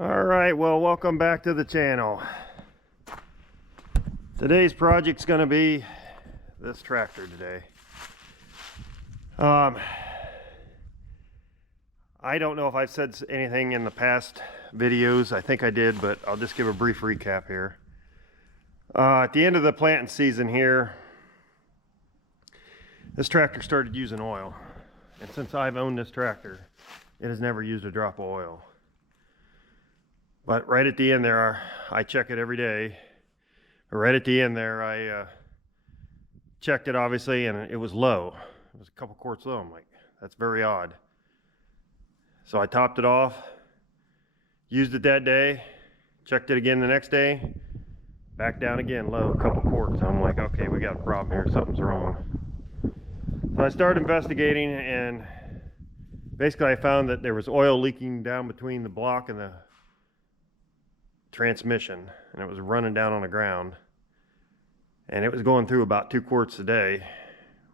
Alright, well, welcome back to the channel. Today's project's going to be this tractor today. I don't know if I've said anything in the past videos. I think I did, but I'll just give a brief recap here. At the end of the planting season here, this tractor started using oil. And since I've owned this tractor, it has never used a drop of oil. But right at the end there, I check it every day. Right at the end there, I checked it obviously, and it was low. It was a couple quarts low. I'm like, that's very odd. So I topped it off, used it that day, checked it again the next day, back down again low, a couple quarts. I'm like, okay, we got a problem here, something's wrong. So I started investigating, and basically I found that there was oil leaking down between the block and the transmission, and it was running down on the ground, and it was going through about 2 quarts a day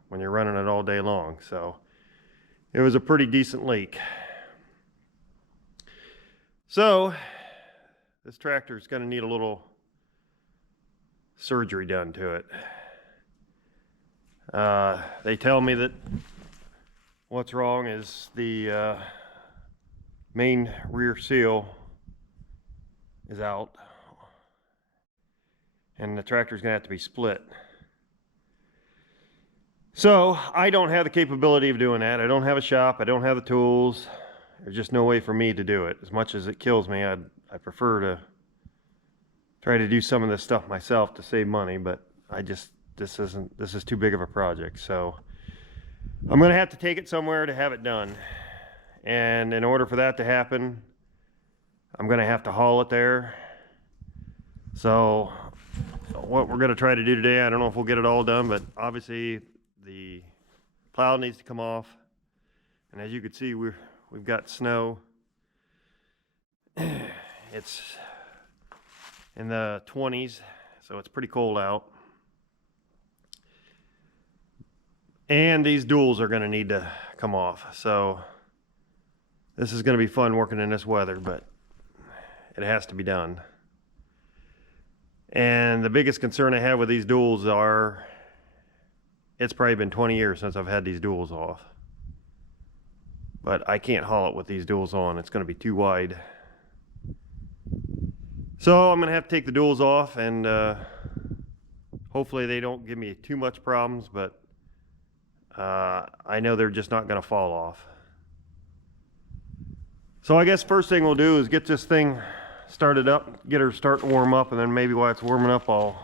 when you're running it all day long. So it was a pretty decent leak. So this tractor is going to need a little surgery done to it. They tell me that what's wrong is the main rear seal is out, and the tractor's gonna have to be split. So I don't have the capability of doing that. I don't have a shop, I don't have the tools. There's just no way for me to do it. As much as it kills me, I prefer to try to do some of this stuff myself to save money, but this is too big of a project. So I'm gonna have to take it somewhere to have it done, and in order for that to happen, I'm gonna have to haul it there. So what we're gonna try to do today, I don't know if we'll get it all done, but obviously the plow needs to come off. And as you can see, we've got snow. It's in the 20s, so it's pretty cold out. And these duals are gonna need to come off. So this is gonna be fun working in this weather, but it has to be done. And the biggest concern I have with these duals are, it's probably been 20 years since I've had these duals off. But I can't haul it with these duals on. It's going to be too wide. So I'm going to have to take the duals off, and hopefully they don't give me too much problems, but I know they're just not going to fall off. So I guess first thing we'll do is get this thing started up, get her starting to warm up, and then maybe while it's warming up, I'll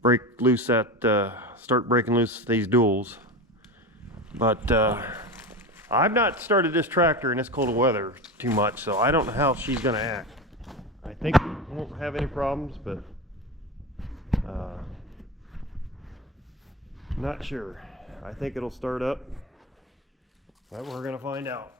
break loose start breaking loose these duals. But I've not started this tractor in this cold of weather too much, so I don't know how she's gonna act. I think we won't have any problems, but not sure. I think it'll start up, but we're gonna find out.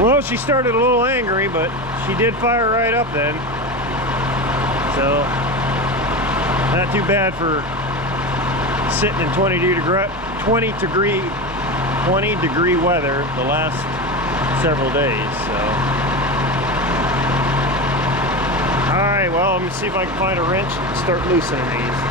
Well, she started a little angry, but she did fire right up then. So, not too bad for sitting in 20 degree weather the last several days. So, all right, well, let me see if I can find a wrench and start loosening these.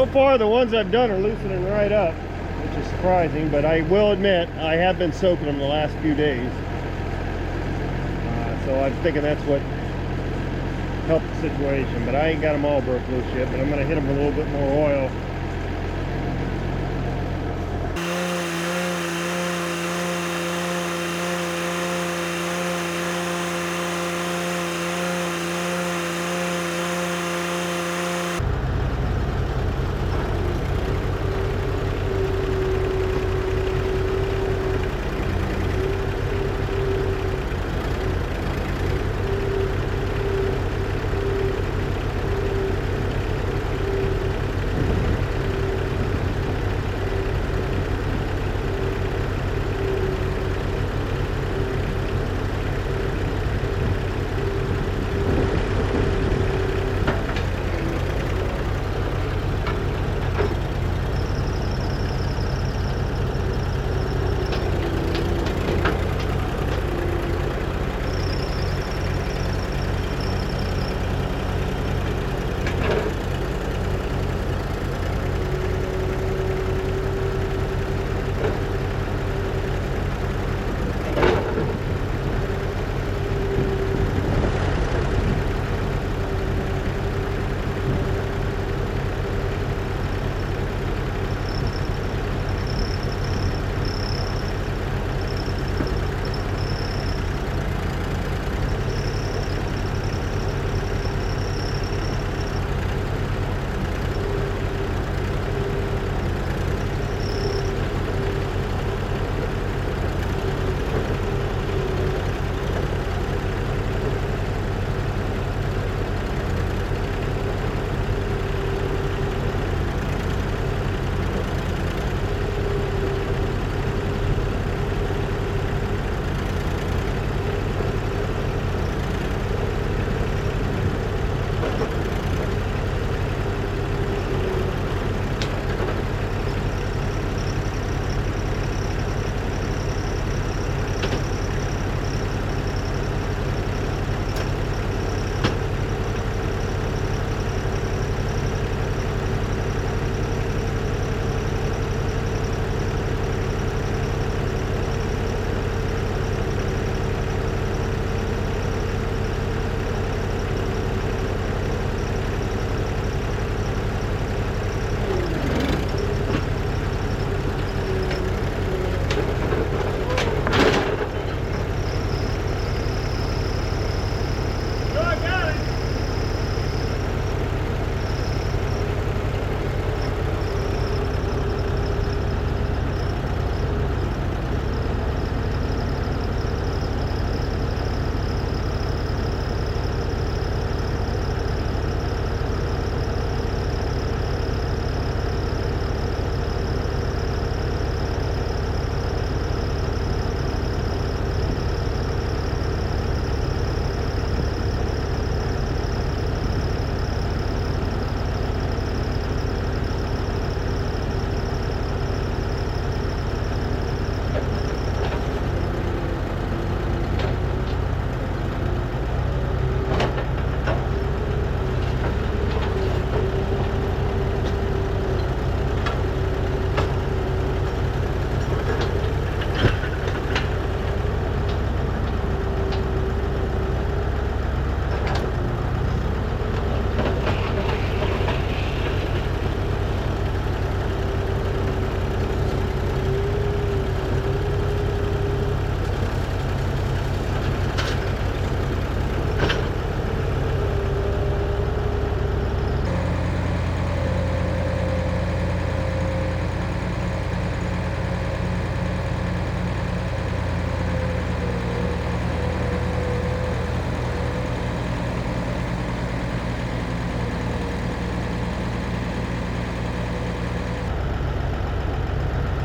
So far, the ones I've done are loosening right up, which is surprising, but I will admit I have been soaking them the last few days. So I'm thinking that's what helped the situation, but I ain't got them all broke loose yet, but I'm going to hit them with a little bit more oil.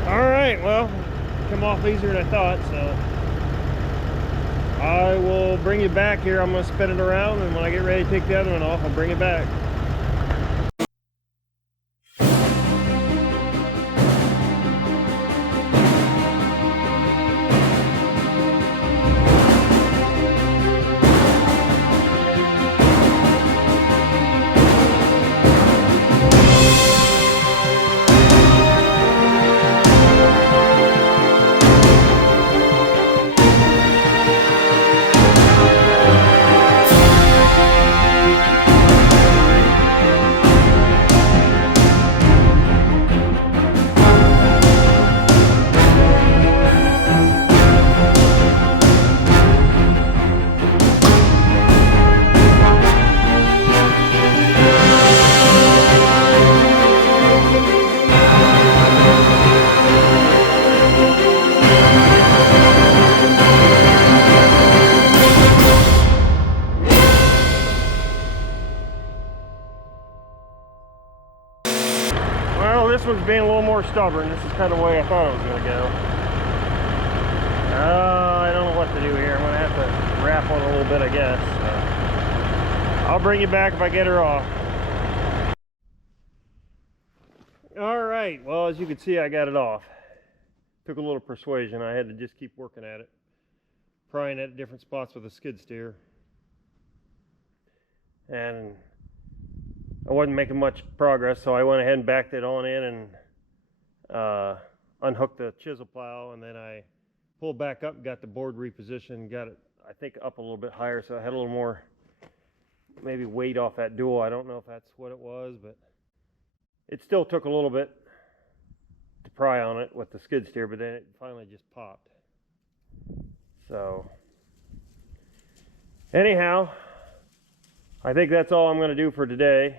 Alright, well, come off easier than I thought, so I will bring you back here. I'm going to spin it around, and when I get ready to take the other one off, I'll bring it back. stubborn. This is kind of the way I thought it was going to go. I don't know what to do here. I'm going to have to wrap on a little bit, I guess. I'll bring you back if I get her off. Alright, well, as you can see, I got it off. Took a little persuasion. I had to just keep working at it. Prying at different spots with a skid steer. And I wasn't making much progress, so I went ahead and backed it on in and unhooked the chisel plow, and then I pulled back up and got the board repositioned, got it, I think, up a little bit higher, so I had a little more maybe weight off that dual. I don't know if that's what it was, but it still took a little bit to pry on it with the skid steer, but then it finally just popped. So anyhow, I think that's all I'm going to do for today.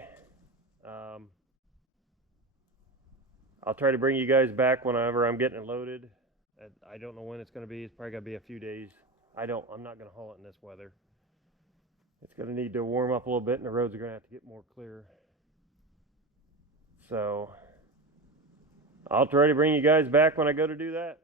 I'll try to bring you guys back whenever I'm getting it loaded. I don't know when it's going to be. It's probably going to be a few days. I'm not going to haul it in this weather. It's going to need to warm up a little bit, and the roads are going to have to get more clear. So I'll try to bring you guys back when I go to do that.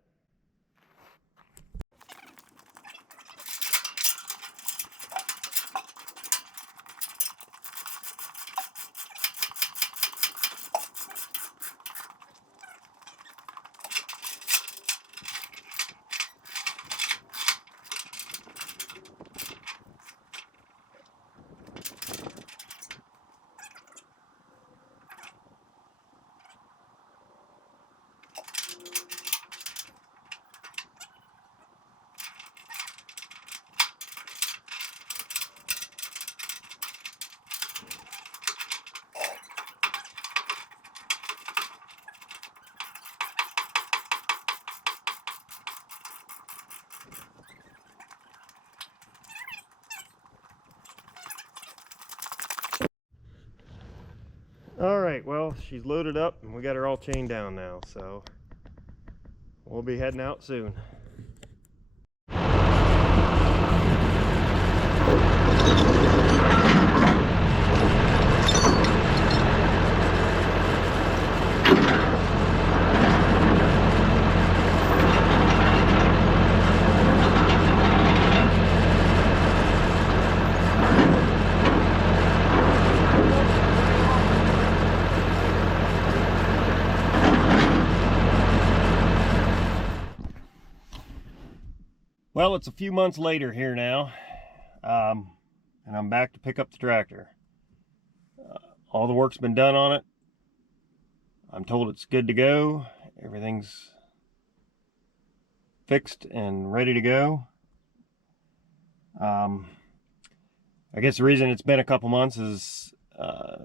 Alright, well, she's loaded up and we got her all chained down now, so we'll be heading out soon. Well, it's a few months later here now, and I'm back to pick up the tractor. All the work's been done on it. I'm told it's good to go. Everything's fixed and ready to go. I guess the reason it's been a couple months is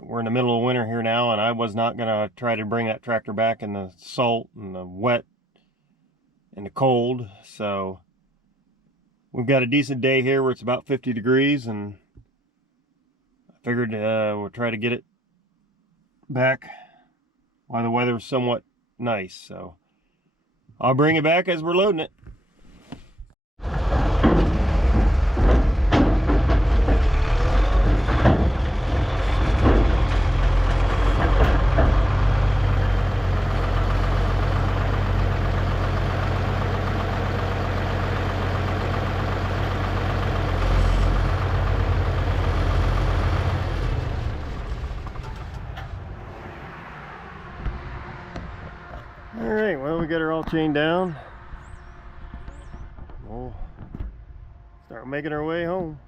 we're in the middle of winter here now, and I was not going to try to bring that tractor back in the salt and the wet and the cold, so we've got a decent day here where it's about 50 degrees, and I figured we'll try to get it back while the weather's somewhat nice. So I'll bring it back as we're loading it. Alright, well, we got her all chained down. We'll start making our way home.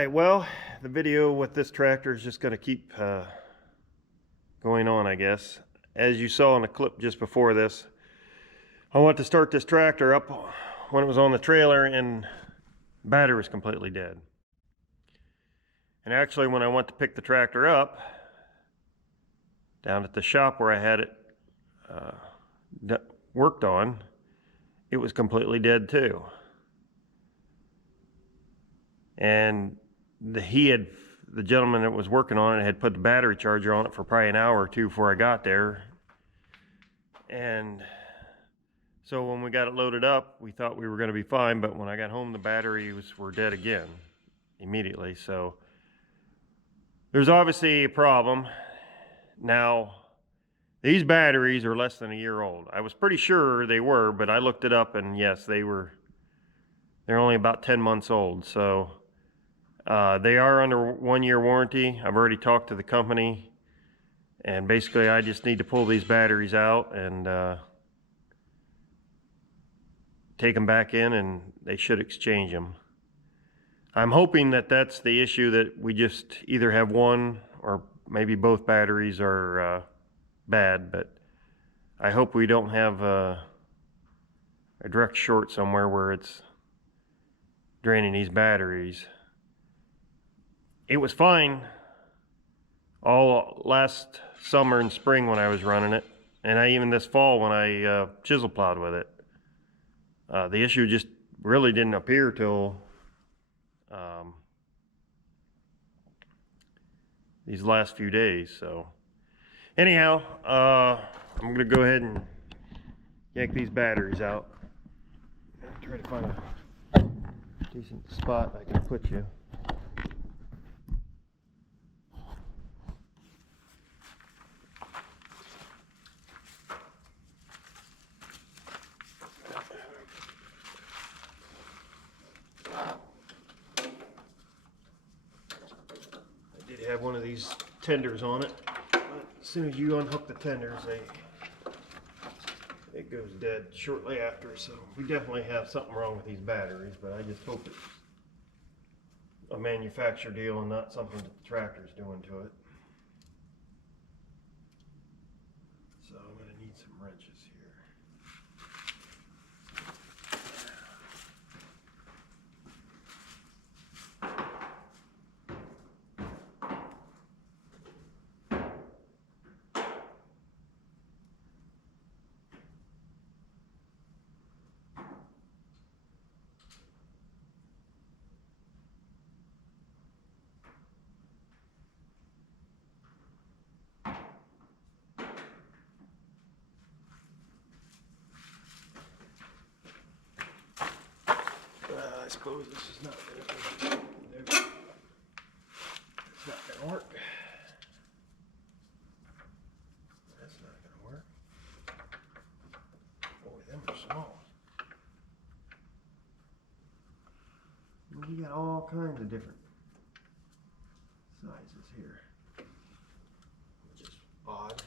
Alright, well, the video with this tractor is just going to keep going on, I guess. As you saw in the clip just before this, I want to start this tractor up when it was on the trailer and the battery was completely dead. And actually, when I went to pick the tractor up down at the shop where I had it worked on, it was completely dead too. And the gentleman that was working on it had put the battery charger on it for probably an hour or two before I got there. And so when we got it loaded up, we thought we were going to be fine, but when I got home, the batteries were dead again immediately. So there's obviously a problem. Now, these batteries are less than a year old. I was pretty sure they were, but I looked it up, and yes, they're only about 10 months old. So they are under 1-year warranty. I've already talked to the company, and basically I just need to pull these batteries out and take them back in, and they should exchange them. I'm hoping that that's the issue, that we just either have one or maybe both batteries are bad, but I hope we don't have a direct short somewhere where it's draining these batteries. It was fine all last summer and spring when I was running it, and even this fall when I chisel plowed with it. The issue just really didn't appear till these last few days. So anyhow, I'm gonna go ahead and yank these batteries out. Try to find a decent spot I can put you. Have one of these tenders on it. As soon as you unhook the tenders, it goes dead shortly after. So we definitely have something wrong with these batteries, but I just hope it's a manufacturer deal and not something that the tractor's doing to it. So I'm going to need some wrenches here. I suppose this is not going to it's not going to work. That's not going to work. Boy, them are small. We got all kinds of different sizes here, which is odd.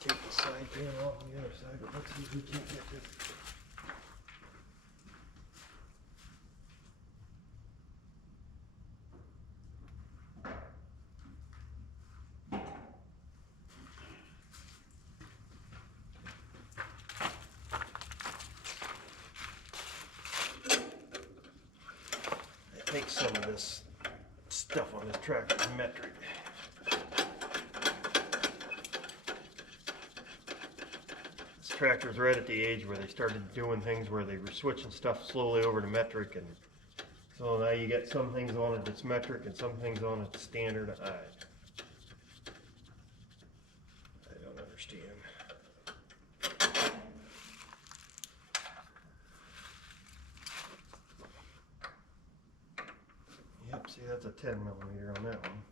Take the side panel off on the other side, but let's see if we can't get this. I think some of this stuff on this tractor is metric. Tractor's right at the age where they started doing things where they were switching stuff slowly over to metric, and so now you get some things on it that's metric and some things on it that's standard. I don't understand. that's a 10mm on that one.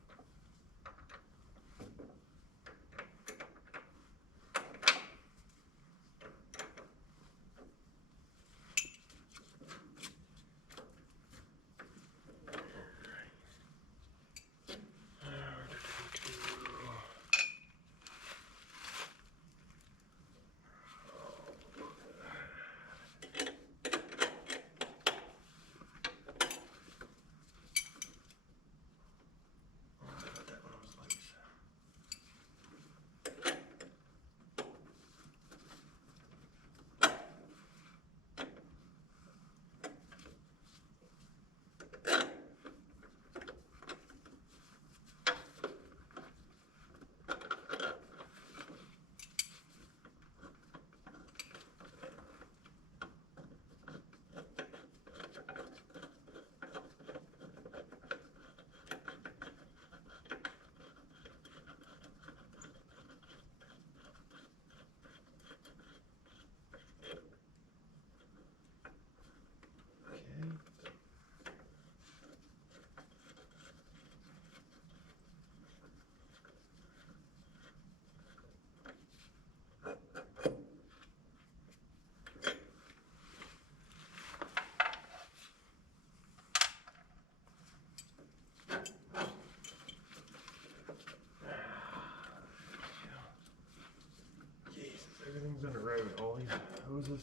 Everything's in a row, all these hoses.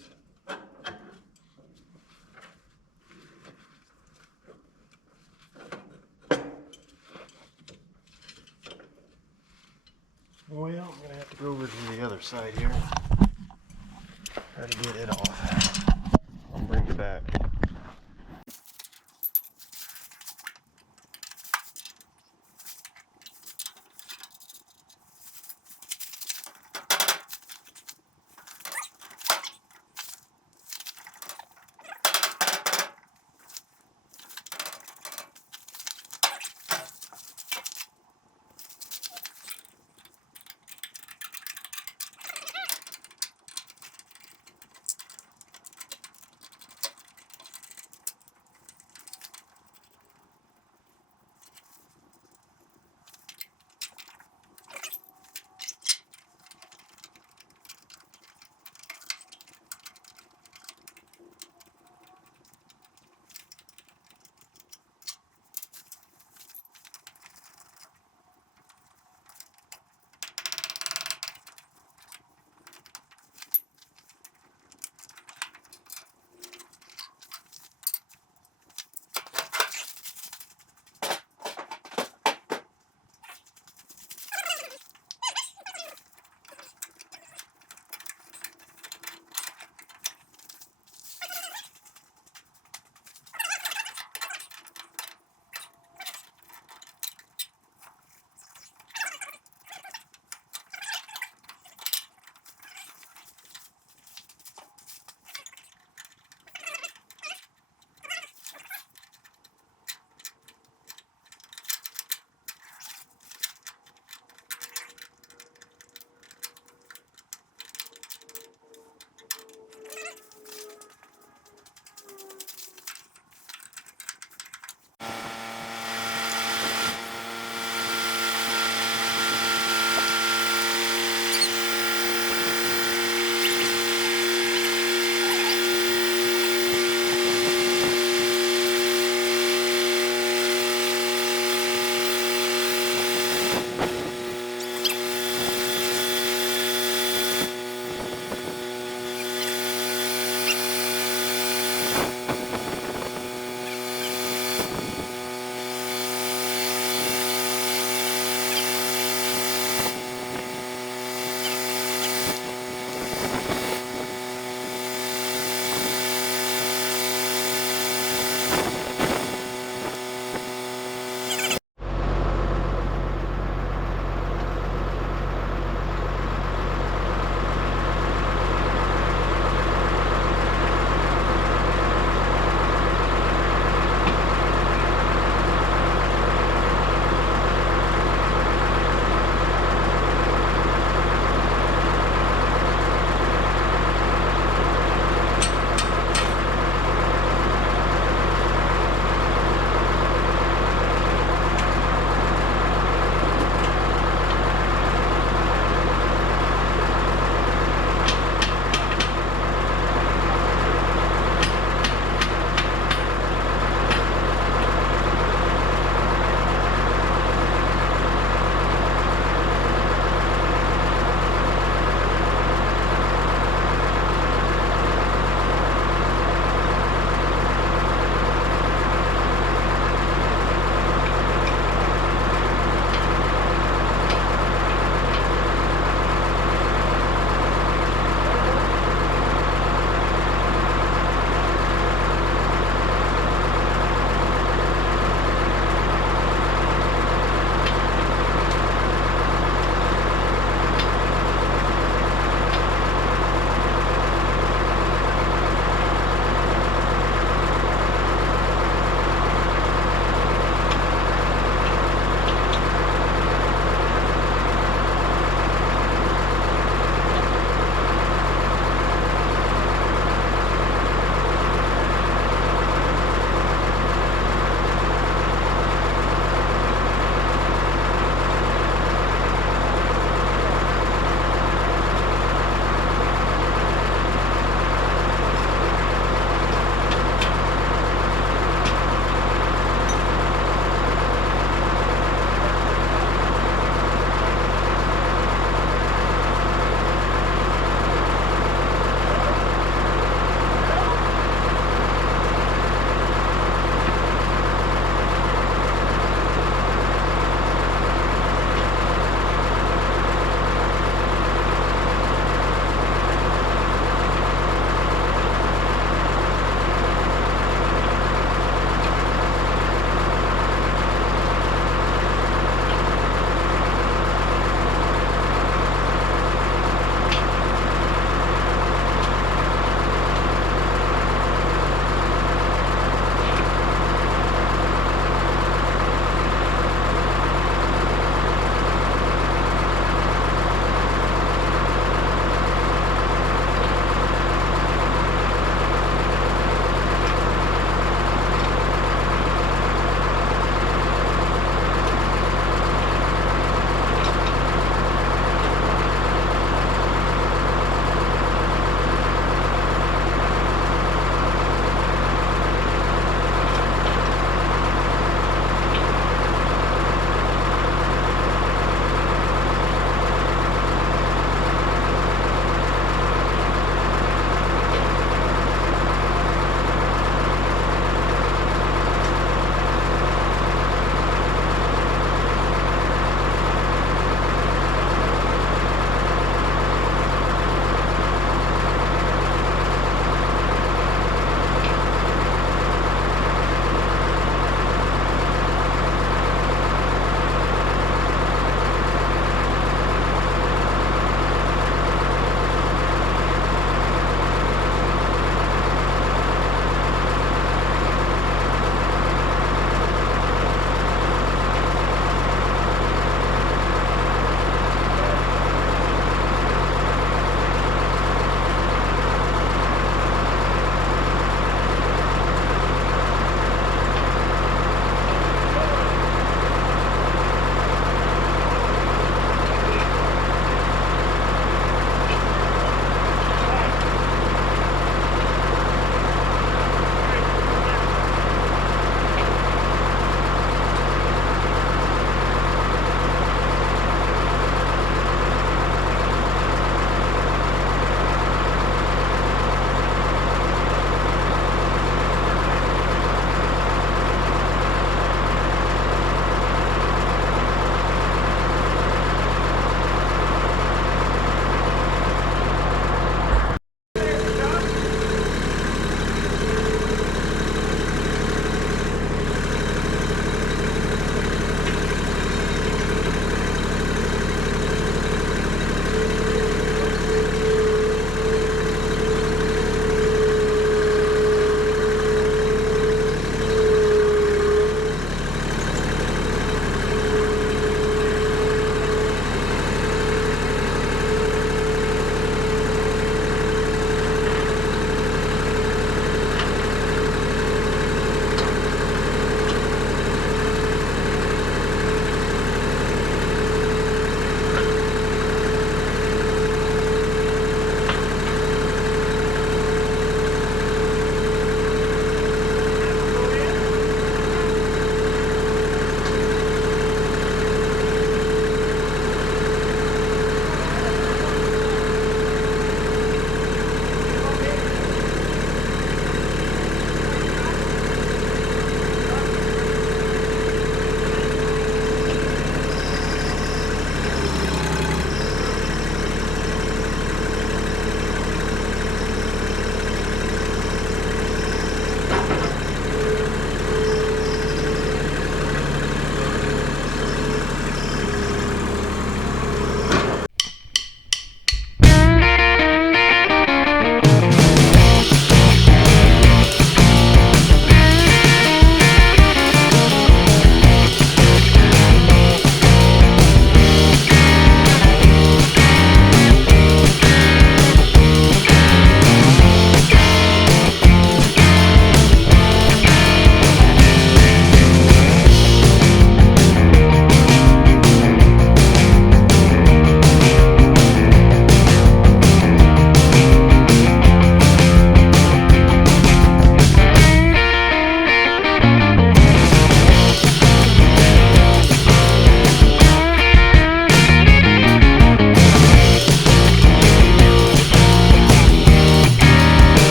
Well, I'm gonna have to go over to the other side here. Try to get it off. I'll bring it back.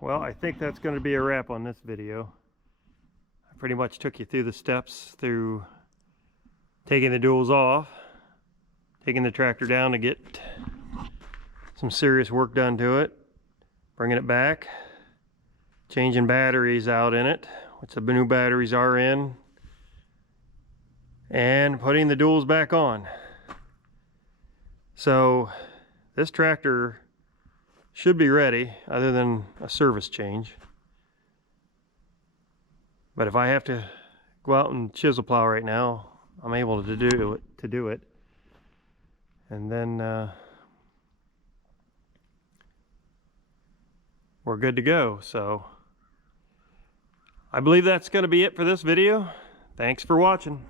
well, I think that's going to be a wrap on this video. I pretty much took you through the steps through taking the duals off, taking the tractor down to get some serious work done to it, bringing it back, changing batteries out in it, which the new batteries are in, and putting the duals back on. So this tractor should be ready other than a service change. But if I have to go out and chisel plow right now, I'm able to do it. And then we're good to go. So I believe that's going to be it for this video. Thanks for watching.